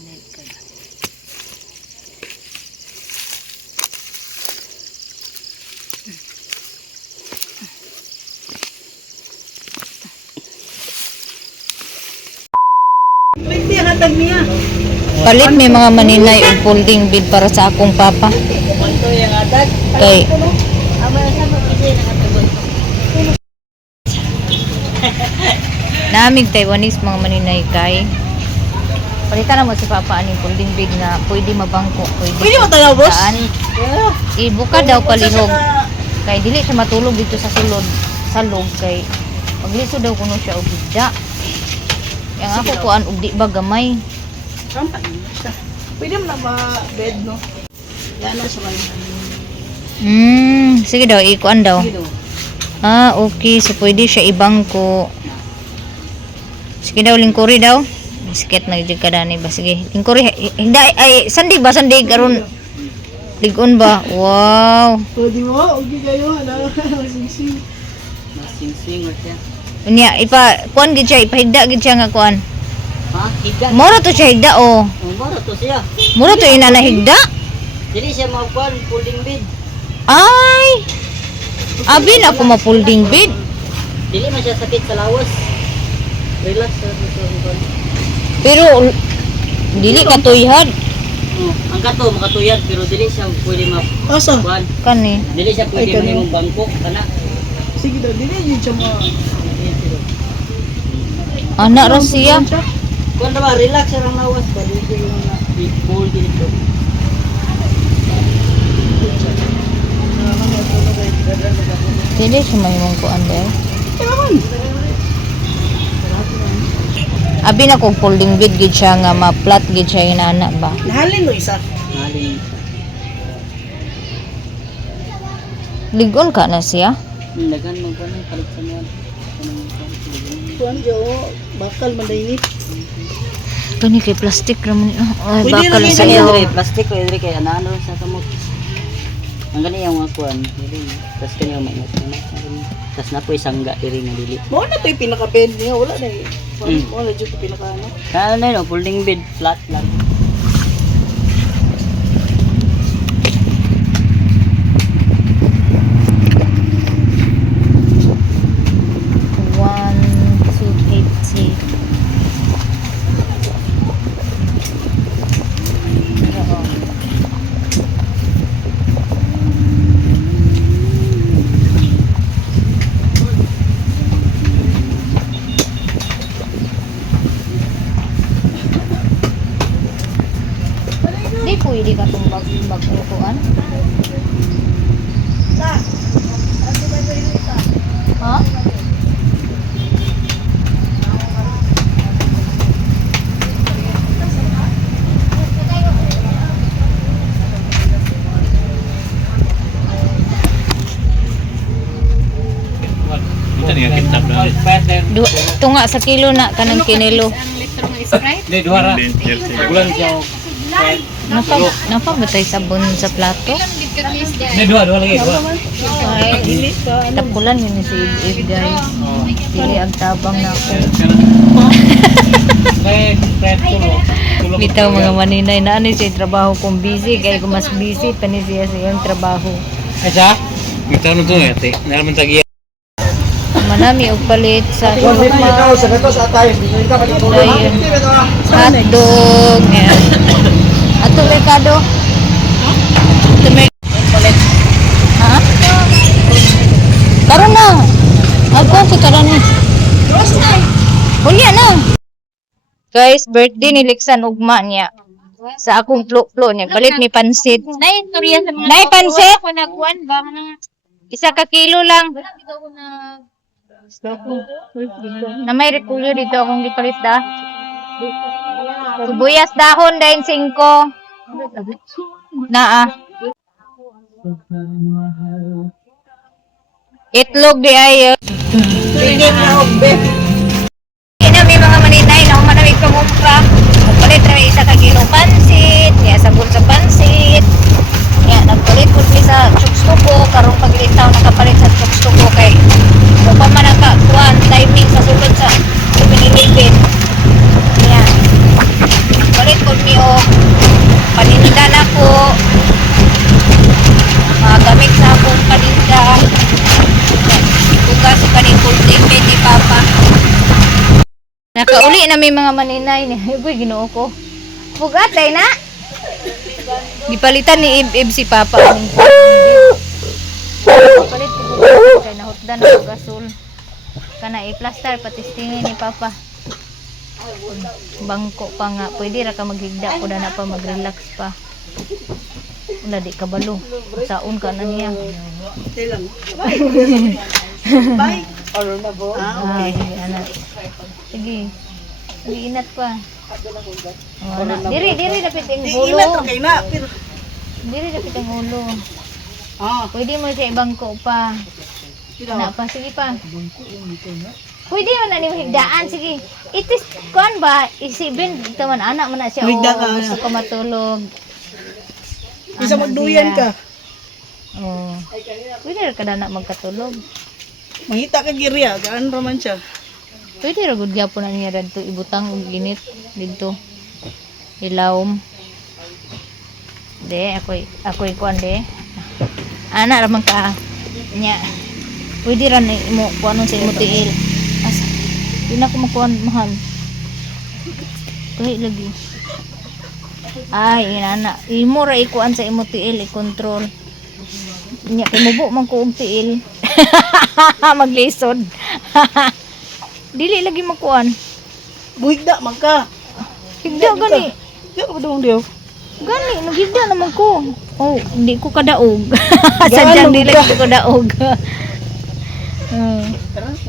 panit ka. Hindi hatag niya. Palit may mga maninay o folding bed para sa akong papa. Kwanto yung hatag? Kay namig Taiwanese mga maninay kay palitan na mo si papa aning folding bed nga pwede mabangko, Pwede mo tayo, boss? saan. Ibuka daw palihog kay dili siya matulog dito sa sulod sa log kay pagliso daw kuno siya og higda. Yang ako kuan og di ba gamay. Kampan siya. Pwede mo na ba-bed, no? Yan na siya man. Sige daw ikuan daw. Sige daw. Okay, so pwede siya ibangko. Sige daw lingkuri daw. Sikit na jud kadani ba sige. Lingkuri higda ay sandig ba sandig karon ligon ba? Wow. Pwede mo, okay kayo, ano? Singsing. Singsing siya. Unya ipa kuan gid siya ipahigda gid siya nga kuan. Ha? Higda? Mura to siya higda oh. Mura to siya. Mura to ina na higda. Dili siya magkuhan, folding bed. Ay. Abi na ako ma-folding bed. Dili man siya sakit sa lawas. Relax sa ito. Pero dili ka tuyhad Ang kato, makatuyad, pero dili siya pwede kuhan. kani. Dili siya pwede mahimong bangkok, kana. Sige daw, dili yun siya Anak ra siya. Kuhan na ba, relax siya lang lawas. Dili siya yung big bowl dito. Dili siya mahimong kuan dai. Abi na kog folding bed gid siya nga ma-flat gid siya inana ba. Nahalin mo isa. Naling Ligon ka na siya. Dagan mo pa ng palit sa mga. Kuan jo, bakal mandainit. Kani kay plastic ra man. Ay Pwede bakal rin sa Kaya iyo. diri plastic ko diri kay ano sa kamot. Ang gani yung mga kuan, dili. Tas kanya maingat na. Tas na po isangga diri nga dili. Mo na to'y pinaka-bed niya, wala na eh. Mm. Wala dyan to'y pinaka-ano. Ano na yun, folding bed, flat lang. One, 250. Di pwede ka itong bag-upuan. Ha? Tunga sa kilo na kanang kinilo. Hindi, dua ra. Bulan siya. Napa batay sabon sa plato? Hindi, dua lagi. Dua. Ay, tapulan yun si Eve guys. Dili ang tabang na ako. Kaya, tulog. Bitaw mga maninay na ano siya trabaho kung busy kaya kung mas busy pa ni siya sa iyong trabaho. Ay, siya? Kita nung ito, ate. Naraman sa giya. Manami og palit sa Sa gatos atay, hindi ka ayun. Hotdog. Ayan. Ato merkado. Ato palit. Ha? Karon na. Ako si karon ni. Hulya na. Guys, birthday ni Lexan ugma niya. Sa akong plo niya. Palit ni pansit. Nay, istorya sa mga Nay, pansit? Ako nagkuhan ba? Isa ka kilo lang. Na may repulyo dito akong gipalit da. Sibuyas dahon dahin 5. Naa. Itlog di ay. Hindi na obbe. Ina may mga maninay na manamig kamumpra. Palit ra isa ka kilo pansit, niya sabon sa pansit. Niya nagpalit pud mi sa chukstuko karong paglitaw nakapalit sa chukstuko kay kung pa man nakakuan timing sa sulod sa 7-Eleven. Niya. Palit pud mi Nakauli na may mga maninay ni. Uy, Ginoo ko. Bugat ay na. Gipalitan ni Ib si Papa ning. Palit ko kay nahutdan ang gasol. Kana i-plaster patistingin ni Papa. Bangko pa nga. Pwede ra ka maghigda ko na pa mag-relax pa. Wala di kabalo. Saon ka na niya. Tilang. Bye. Ano na bo? Okay. Sige, anak. Sige. Sige, inat pa. Oh, anak. Diri dapit ang Di ulo. inat kay na. Pero Diri dapit ang ulo. Pwede mo siya ibangko pa. Anak pa, sige pa. Pwede mo na ni higdaan, sige. Itis, kuan ba? Isibin, taman anak mo na siya. Higda ka, Gusto ka matulog. isa Anak magduyan siya. ka. Oh. Pwede ra ka na magkatulog. Mangita ka girya, gaan raman siya. Pwede ra gud gyapon na niya dito ibutang og ginit dito. Ilawom. De, ako'y kuan de. Ana ra man ka nya. Pwede ra ni mo kuanon sa imo tiil. Asa? Di na ko makuan mahal. Kaya lagi. Ay, inana. Imo ra ikuan sa imo tiil, i-control. Nya kay mubo man ko og tiil. Maglisod. Dili lagi makuan. Buhigda man ka. Higda gani. Di ka padung diyo. Gani, naghigda naman ko. Oh, hindi ko kadaog. Sadyang dili ko kadaog.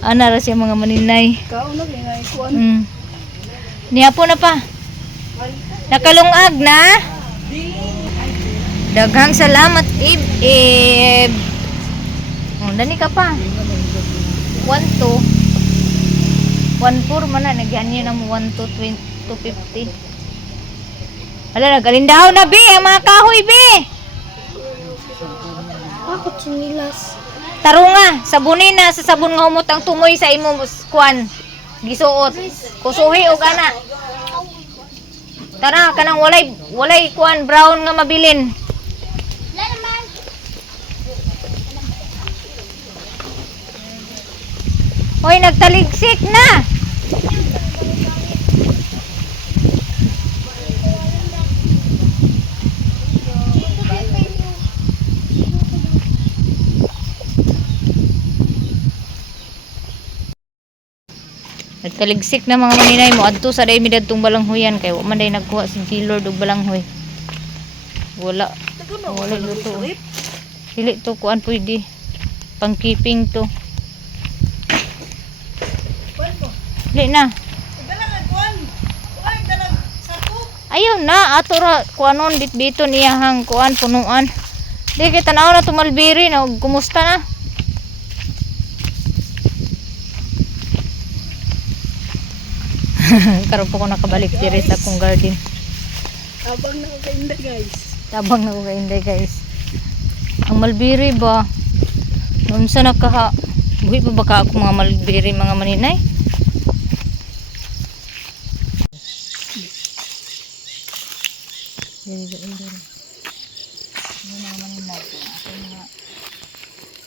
Ana ra siya mga maninay. Kao na ngay kuan. Niyapo na pa. Nakalungag na. Daghang salamat, Ib. Oh, dani ka pa. 1-2. 1-4 man na. Nagyan nyo ng 1-2-50. Ala, nagalindaw na, Bi. Ang mga kahoy, Bi. Bakit sinilas? Tarunga, sabunin na sa sabon nga humutang tumoy sa imo kuan. Gisuot. Kusuhi og ana. Tara kanang walay kuan brown nga mabilin. Hoy, nagtaligsik na. Nagtaligsik na mga maninay mo adto sa day midadtong balanghoyan kay wa man day nagkuha si G-Lord og balanghoy. Wala luto. Dili to kuan pwede. Pang keeping to. Dili na. Ayaw na ato ra kuanon bitbiton iyahang kuan punuan. Di kay tanaw na tumalbiri na og kumusta na. Karon po ko nakabalik diri sa akong garden. Abang na ko kainda guys. Tabang na ko kainday guys. Ang malbiri ba? Noon sa nakaha. Buhi pa ba ka ako mga malbiri mga maninay? Diri. Ano na maninay ko? Ako nga.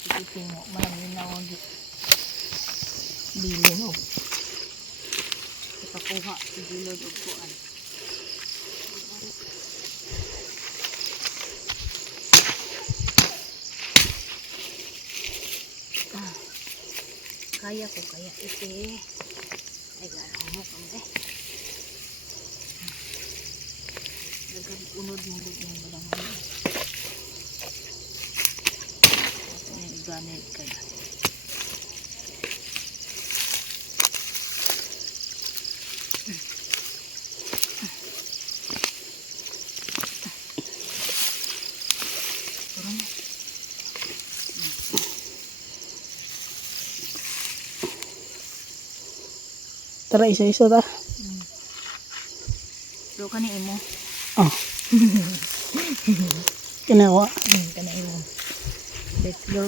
Ipitin mo. Maninay ako. Bilin o. Pakuha si Gilod og kuan. Kaya ko kaya iti. Ay garo mo kamde. Dagan unod mo rin yung balangan. Ay ganit kaya. Tara isa-isa ta. Do ka ni imo. Oh. Kinawa. Kana imo. Let's go.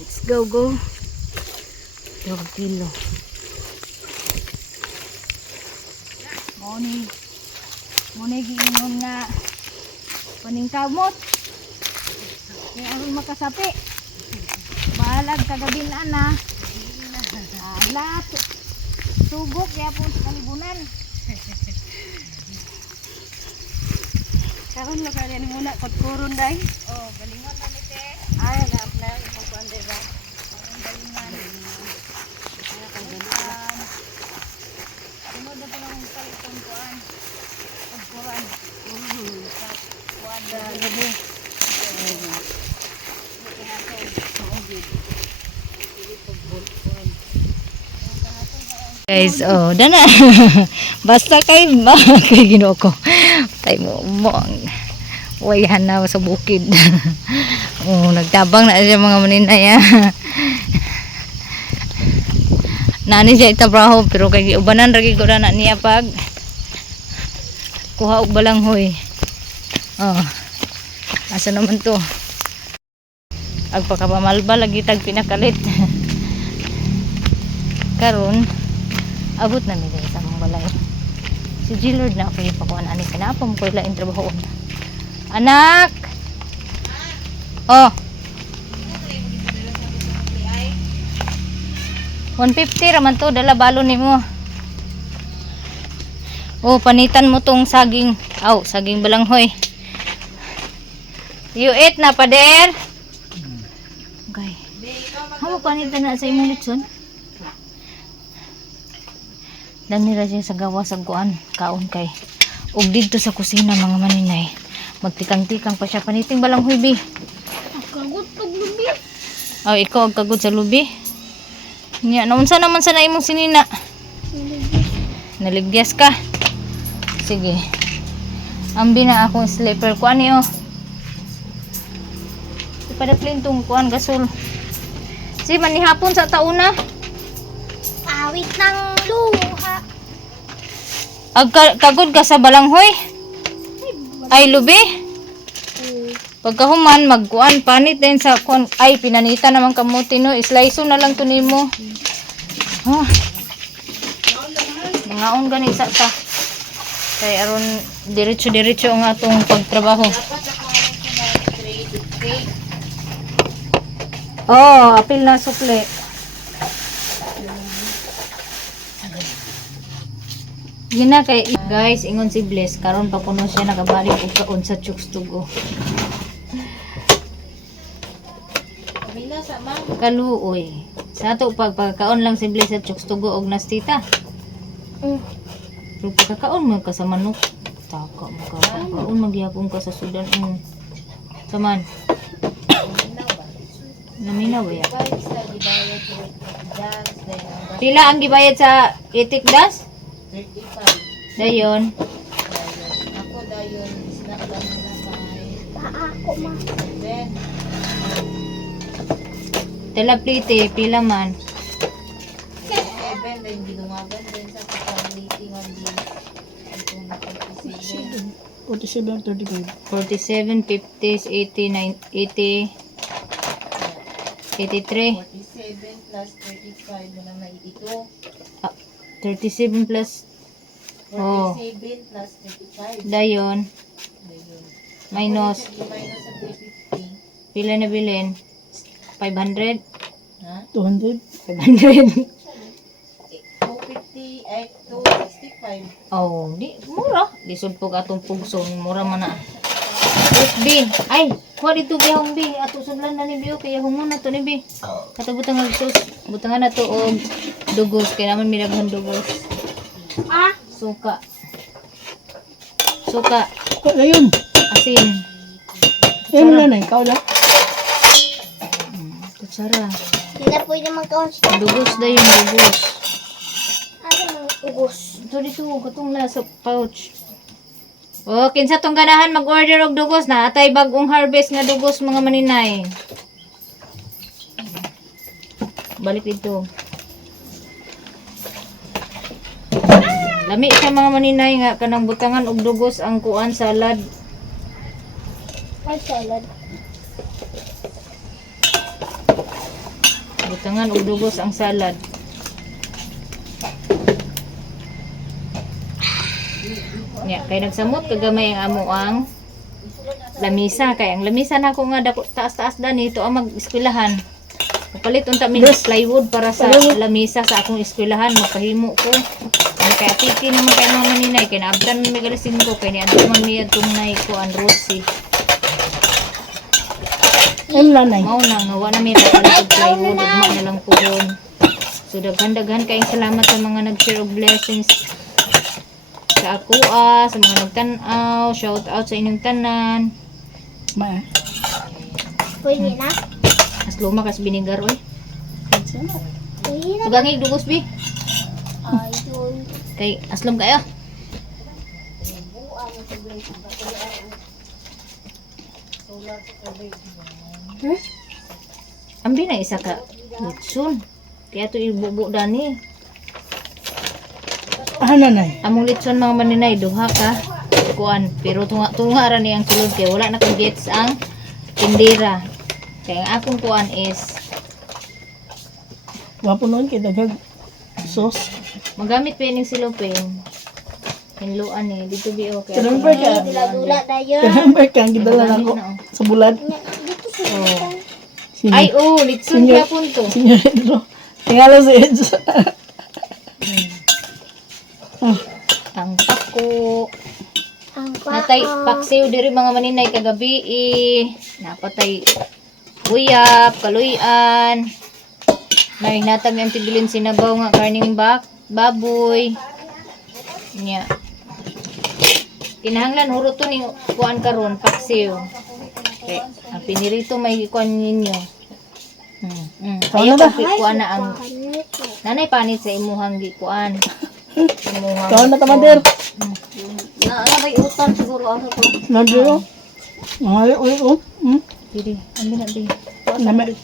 Let's go. 2 kilo. Moni giingon nga paningkamot. Kaya aron makasapi. Balag kagabi na na. Lahat. Sugok kaya po sa kalibunan. Karon lo kaya ni muna kutkuron dai. Oh, galingon na ni te. Ay, na imo ko ande ba. Galingan. Sunod na po ng palitong kuan. Pagkuran. Kuan sa gabi. Guys, oh, dana. Basta kay kay Ginoo ko. Tay mo ang wayahan na sa bukid. Oh, nagtabang na siya mga maninay. Nani siya itabraho pero kay ubanan ra gyud na niya pag kuha og balanghoy. Oh. Asa naman to? Agpakapamalba lagi tag pinakalit. Karon abot na mi sa among balay. Si Gillard na ako ipakuan ani kanapam ko lain trabaho. Anak. Oh. 150 raman to dala balo nimo. Oh, panitan mo tong saging. Aw, saging balanghoy. You eat na pader. Okay. Hamo panitan na sa imong litson. Dami ra siya sa gawa sa kuan kaon kay ug didto sa kusina mga maninay magtikang-tikang pa siya paniting balanghoy bi. Kagut pag lubi. Oh, ikaw ang kagud sa lubi. Nya naunsa naman sa imong sinina? Naligyas ka. Sige. Ambi na akong sleeper kuan ni oh. Ipadaplen tong kuan gasol. Si manihapon sa tauna. Awit ng luha. Kagod ka sa balanghoy? Ay lubi? Pagkahuman magkuan panit din sa kuan ay pinanita naman kamuti no slice na lang to nimo. Ha. Ngaon gani sa ta. Kay aron diretso ang atong pagtrabaho. Oh, apil na sukle. Gina kay guys, ingon si Bless karon pa kuno siya nakabalik og kaon sa Chooks Tugo. Kaluoy. Sa ato pagkaon lang si Bless sa Chooks Tugo og nastita. Pero pagkakaon mo ka sa manok, taka mo ka. Kaon magyapon ka sa sudan mo. Saman. Naminaw ba yan? Pila ang gibayad sa itik das? 35. Dayon. Ako dayon snack lang na kay. Ako ma. Then Talaplite, pila man. even then gidungagan din sa pagka-meeting on the 47, 35. 47, 50, 89, 80, 83. 47 plus 35 mo naman 82. 37 plus 47 plus 35. dayon Dayon. minus Minus sa 350. pila na bilin 500 Ha? 200. 500 250 ay 265. oh di mura lisod pug atong pugson mura man na B ay kuha dito bihong B ato sudlan na ni Bio kaya humon na to ni B katubutang sus butangan na to og dugos kaya naman miraghan dugos suka Ayun. asin Ayun na na. Ikaw lang. kutsara Hindi na pwede magkaon siya. dugos dayon dugos Ano ng ugos? ito dito katong sa pouch. Oh, kinsa tong ganahan mag-order og dugos na atay bag-ong harvest nga dugos mga maninay. Balik dito. Lami sa mga maninay nga kanang butangan og dugos ang kuan salad. Ay, salad. Butangan og dugos ang salad. Nya kay nagsamot kagamay ang amo ang lamisa kay ang lamisa nako nga dako taas-taas dani ito ang mag-eskwelahan. Palit unta min plywood para sa lamisa sa akong eskwelahan magpahimo ko. Ano kay apiki naman kay mga maninay kay naabdan mi galasin ko kay ni adto man mi adtong nay ko an Rosie. Mao na nga wa na mi palit og plywood ugma na lang puhon. So daghan kayong salamat sa mga nag-share og blessings sa ako sa mga nagtan-aw, shout out sa inyong tanan. Pwede na? As luma kas binigar oy. Pwede na. Tugangig dugos bi. Ayun. Kay aslom kayo. Ambi na isa ka litson. Kaya to ibubo dani. Among litson mga maninay duha ka kuan pero tunga ra ni ang sulod kay wala na kang gets ang tindera. Kaya ang akong kuan is Wapunon kay dagag sauce. magamit pa ning silopin. Hinluan ni dito bi okay. Remember ka? Dula dayon. Remember ka ang gidala nako sa bulad. Dito sa Sino? Ay litson Senior. gyapon to. Senior Edro. Tingala si Edro. Ang pako. ang Natay paksiw diri mga maninay kagabi napatay uyap, kaluyan. May natag ang tibilin sinabaw nga karning baboy. Nya. Kinahanglan huruto ni kuan karon paksiw. Okay, ang pinirito may kuan ninyo. Ayaw na ba? kuan na ang nanay panit sa imuhang gikuan. Imuhang. Kaon na tamader. May utang siguro ako to. Nadiro. Ay, uy. Diri, ambi na di. Name.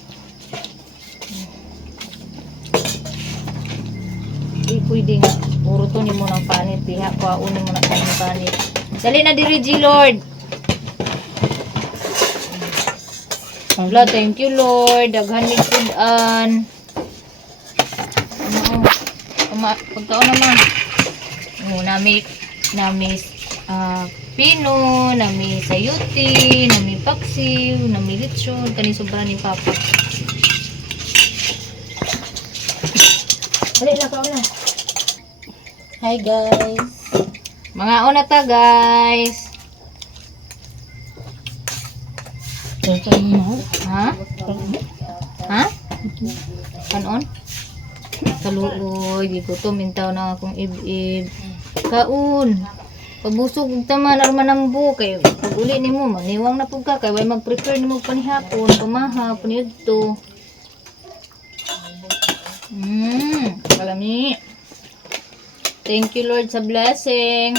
Di pwede nga. Uruto ni mo ng panit. Diha, paunin mo ng kanyang panit. Dali na diri, G Lord. Lord, thank you Lord. Daghan ni food-an. Pagkaon naman. Nami pino, nami sayuti, nami paksiw, nami lechon. Kani sobra ni Papa. Dali na, kaon na. Hi guys. Mga ona ta guys. Ha? Ha? Kanon? Kaluoy, di ko to mintaw na akong ib-ib. Kaun. Pabusog ug taman arman nambo kay pag uli nimo maniwang na pug ka kay way mag-prepare nimo panihapon, pamaha, panidto. Kalami. Thank you Lord sa blessing.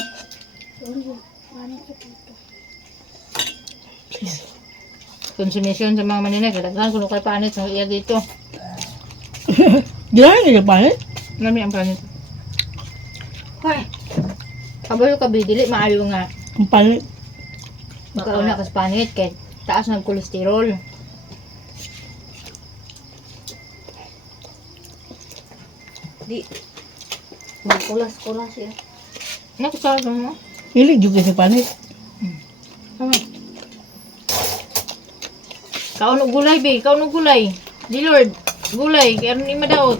Consumption sa mga maninay, kadaghan kuno kay panit sa iya dito. Ginahin ka pa eh? Lami ang panit. Hoy. Kabalo ka dili maayo nga. Ang palit. Magkaroon na kas panit kay taas ng kolesterol. Di. Magkulas-kulas siya. Nakasal ka mo? Hilig juga sa palit. Kaon og gulay be, kaon og gulay. Di Lord, gulay kay aron ni madaot.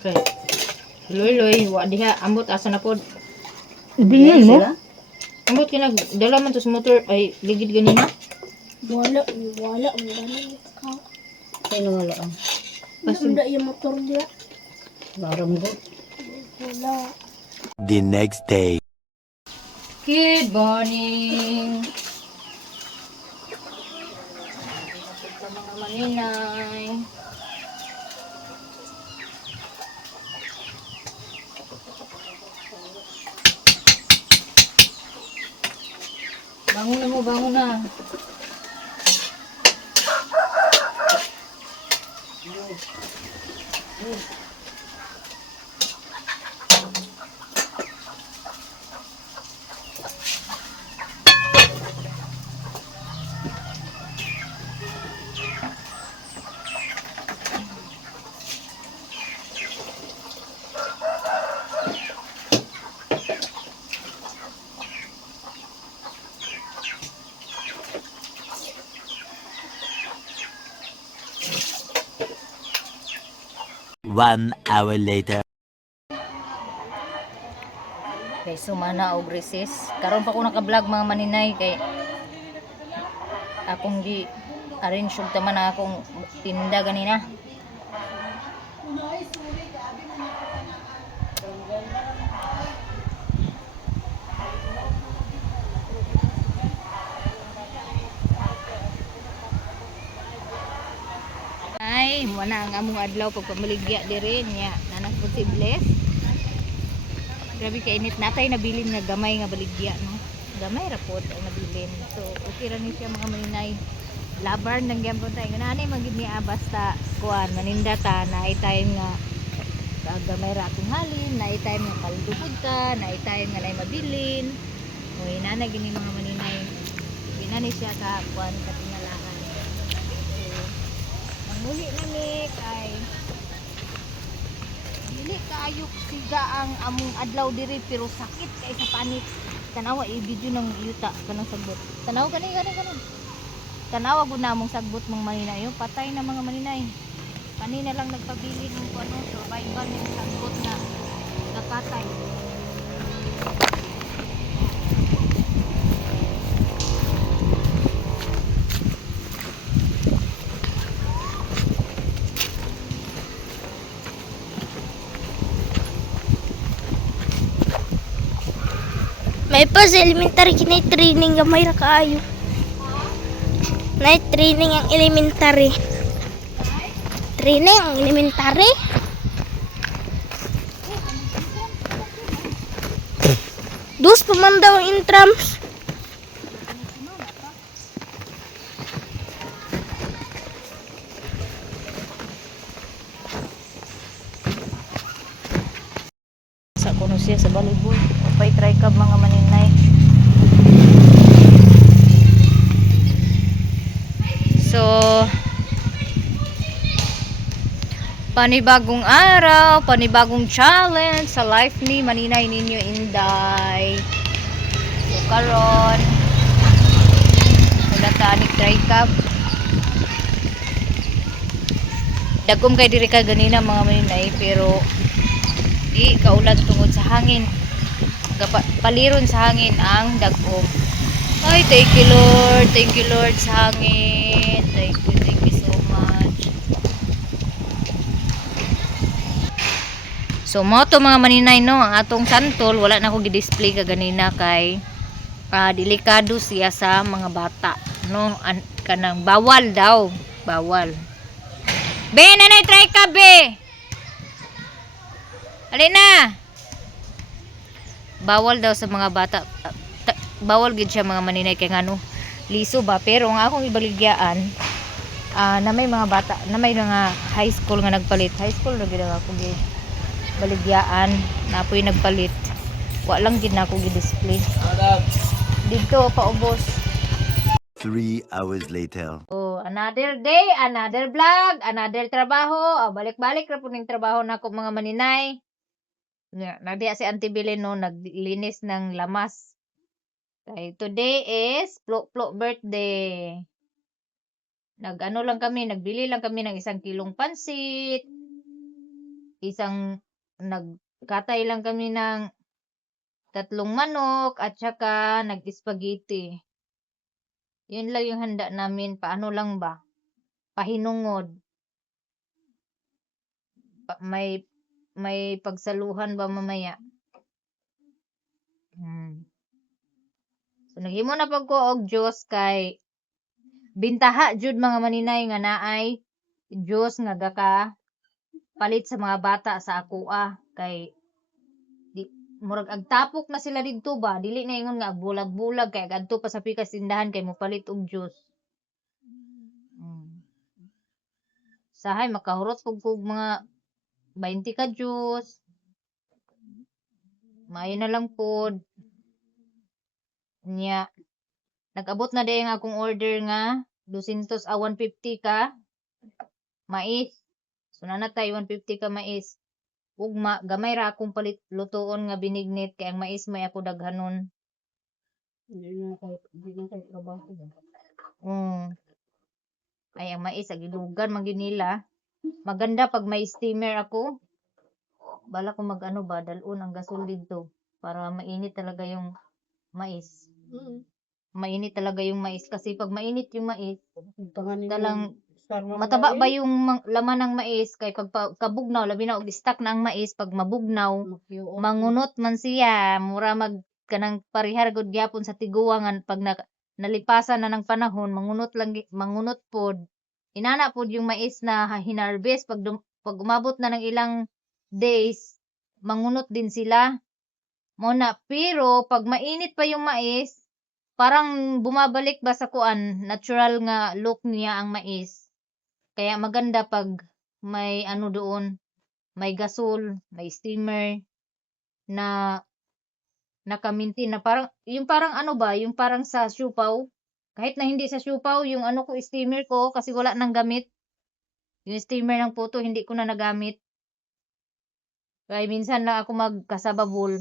Okay. Loy, wa diha ambot asa na pod. Ibigyan mo? Ambot kinag dala man to sa motor ay ligid ganina. Wala. Ang dami ka. Sino wala ang? Nanda yung motor dia. Baranggo. Wala. The next day. Good morning. Sa mga maninay. Bangun na mo, bangun na. 1 hour later. Kay sumana og recess. Karon pa ko naka-vlog mga maninay kay akong gi arrange og taman na akong tinda ganina. Ay, mo na ang among adlaw pagpamaligya diri nya nanas posibles. Grabe ka init natay nabilin nga gamay nga baligya no. Gamay ra pod ang nabilin. So okay ra ni siya mga maninay. Labar nang gyapon tay nganani magid niya basta kuan maninda ta na time nga gamay ra akong halin, na time nga kaldupod ta, na time nga nay mabilin. O inana gini mga maninay. Inani siya ka kuan katingalaan. So muli na ni kay dili kaayok siga ang among adlaw diri pero sakit kay sa panit. Tanawa i-video ng yuta kanang sagbot. Tanaw gani. Tanawa gud na among sagbot mga maninay. Yung patay na mga maninay. Kanina lang nagpabili ng ano survival ng sagbot na napatay. May pa sa elementary kinay training gamay ra kaayo. Night training ang elementary. Training ang elementary. Dos pa man daw ang intrams. Sa kuno siya sa volleyball. Upay try ka mga maninay. So panibagong araw, panibagong challenge sa life ni maninay ninyo Inday. So karon wala ta ni try cup. Dagom kay diri ka ganina mga maninay pero di kaulan tungod sa hangin. Paliron sa hangin ang dagom. Ay, thank you Lord sa hangin. Thank you so much. So mo to mga maninay no, ang atong santol wala na ko gi-display kaganina kay delikado siya sa mga bata no, kanang bawal daw, bawal. Be nanay try ka be. Alina. Bawal daw sa mga bata. Bawal gid siya mga maninay kay ngano liso ba pero ang akong ibaligyaan na may mga bata na may mga high school nga nagpalit. High school na gid ako gi baligyaan na apoy nagpalit. Wa lang gid na ako gi-display. Dito paubos. 3 hours later. Oh, another day, another vlog, another trabaho. Balik-balik ra pud ning trabaho nako mga maninay. Nagdiya si Auntie Belen no naglinis ng lamas. Okay, today is Plok birthday. Nag-ano lang kami, nagbili lang kami ng 1 kilong pansit. Nagkatay lang kami ng 3 manok at saka nag-spaghetti. Yun lang yung handa namin. Paano lang ba? Pahinungod. May pagsaluhan ba mamaya? So naghimo na pag ko og juice kay bintaha jud mga maninay nga naay juice nga gaka palit sa mga bata sa akoa kay murag agtapok na sila didto ba dili na ingon nga bulag-bulag kay adto pa sa pikas tindahan kay mo palit og juice. Sahay makahurot pug mga 20 ka juice. Maayo na lang pod. Nya nag-abot na day ang akong order nga 200 150 ka mais. So nanatay 150 ka mais. Ugma gamay ra akong palit lutoon nga binignit kay ang mais may ako daghanon. Di na kay trabaho. Ay ang mais agilugan man nila. Maganda pag may steamer ako. Bala ko mag-ano ba, dalon ang gasol dito para mainit talaga yung mais. Mainit talaga yung mais kasi pag mainit yung mais, talang mataba ba yung laman ng mais kay pag kabugnaw labi na og stock na ang mais pag mabugnaw mangunot man siya mura mag kanang parihar gud gyapon sa tiguangan pag nalipasan na ng panahon mangunot lang mangunot pod inana pod yung mais na hinarvest pag umabot na ng ilang days mangunot din sila mo na pero pag mainit pa yung mais parang bumabalik ba sa kuan natural nga look niya ang mais. Kaya maganda pag may ano doon, may gasol, may steamer na nakaminti na parang yung parang ano ba, yung parang sa siupaw. Kahit na hindi sa siupaw, yung ano ko steamer ko kasi wala nang gamit. Yung steamer ng puto hindi ko na nagamit. Kaya minsan lang ako magkasababol.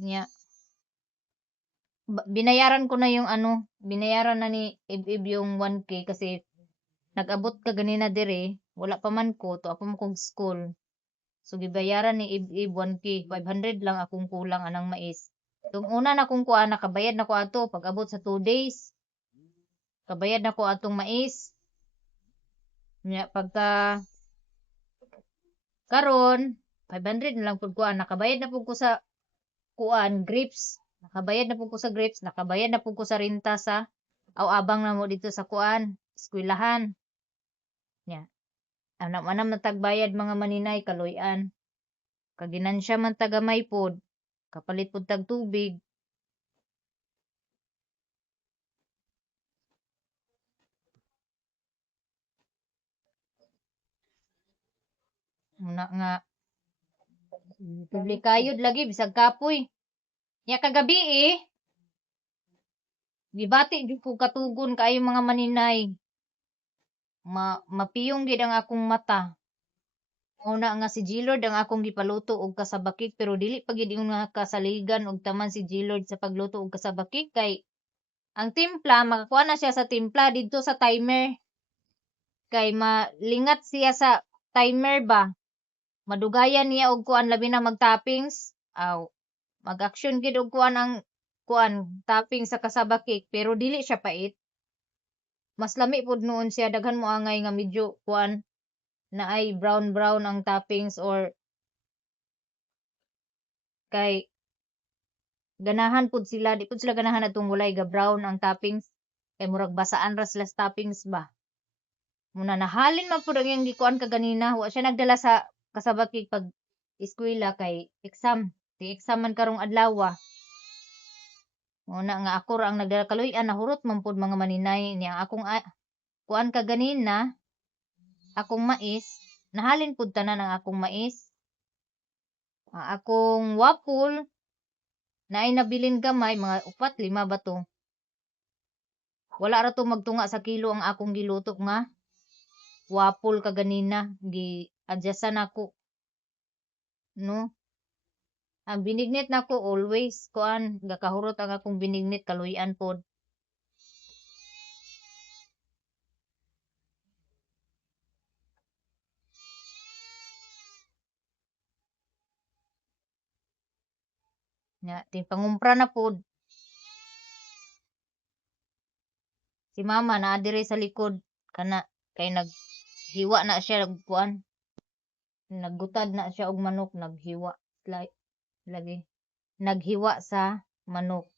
Yeah. Binayaran ko na yung ano, binayaran na ni Ib yung 1K kasi nag-abot ka ganina dire, wala pa man ko, to ako mo kong school. So, gibayaran ni Ib 1K, 500 lang akong kulang anang mais. Yung una na kong kuha, nakabayad na ko ato, pag abot sa 2 days, kabayad na ko atong mais. Pagka, karon 500 na lang po kuha, nakabayad na po ko sa kuan, grapes. Nakabayad na po ko sa grapes, nakabayad na po ko sa renta sa abang na mo dito sa kuan, eskwelahan. Yeah. Anam na tagbayad mga maninay, kaloyan. Kaginansya man tagamay pod, kapalit pod tag tubig. Muna nga, publikayod lagi, bisag kapoy. Ya kagabi gibati jud ko katugon kaayo mga maninay. Mapiyong gid ang akong mata. Una nga si Gilord ang akong gipaluto og kasabakik pero dili pa gid nga kasaligan og taman si Gilord sa pagluto og kasabakik kay ang timpla makakuha na siya sa timpla didto sa timer. Kay malingat siya sa timer ba. Madugayan niya og kuan labi na mag-toppings. Mag-action gid og kuan ang kuan topping sa kasabakik pero dili siya pait. Mas lami pod noon siya daghan mo angay nga medyo kuan na ay brown ang toppings or kay ganahan pod sila di pod sila ganahan atong walay ga brown ang toppings kay murag basaan ra sila sa toppings ba muna nahalin man pod ang iyang gikuan kaganina wa siya nagdala sa kasabakik pag eskwela kay exam man karong adlaw muna nga ako ra ang nagdala kaloy-an nahurot man pod mga maninay niya akong kuan kaganina akong mais, nahalin pud tanan ang akong mais. Ang akong waffle, na ay nabilin gamay, mga 4-5 ba to. Wala ra to magtunga sa kilo ang akong giluto nga. Waffle kaganina, gi-adjustan ako. No? Ang binignit nako always, kuan, gakahurot ang akong binignit, kaluyan pod. Tin pangumpra na pod. Si mama na dire sa likod kana kay naghiwa na siya kuan. Naggutad na siya og manok naghiwa lagi. Naghiwa sa manok.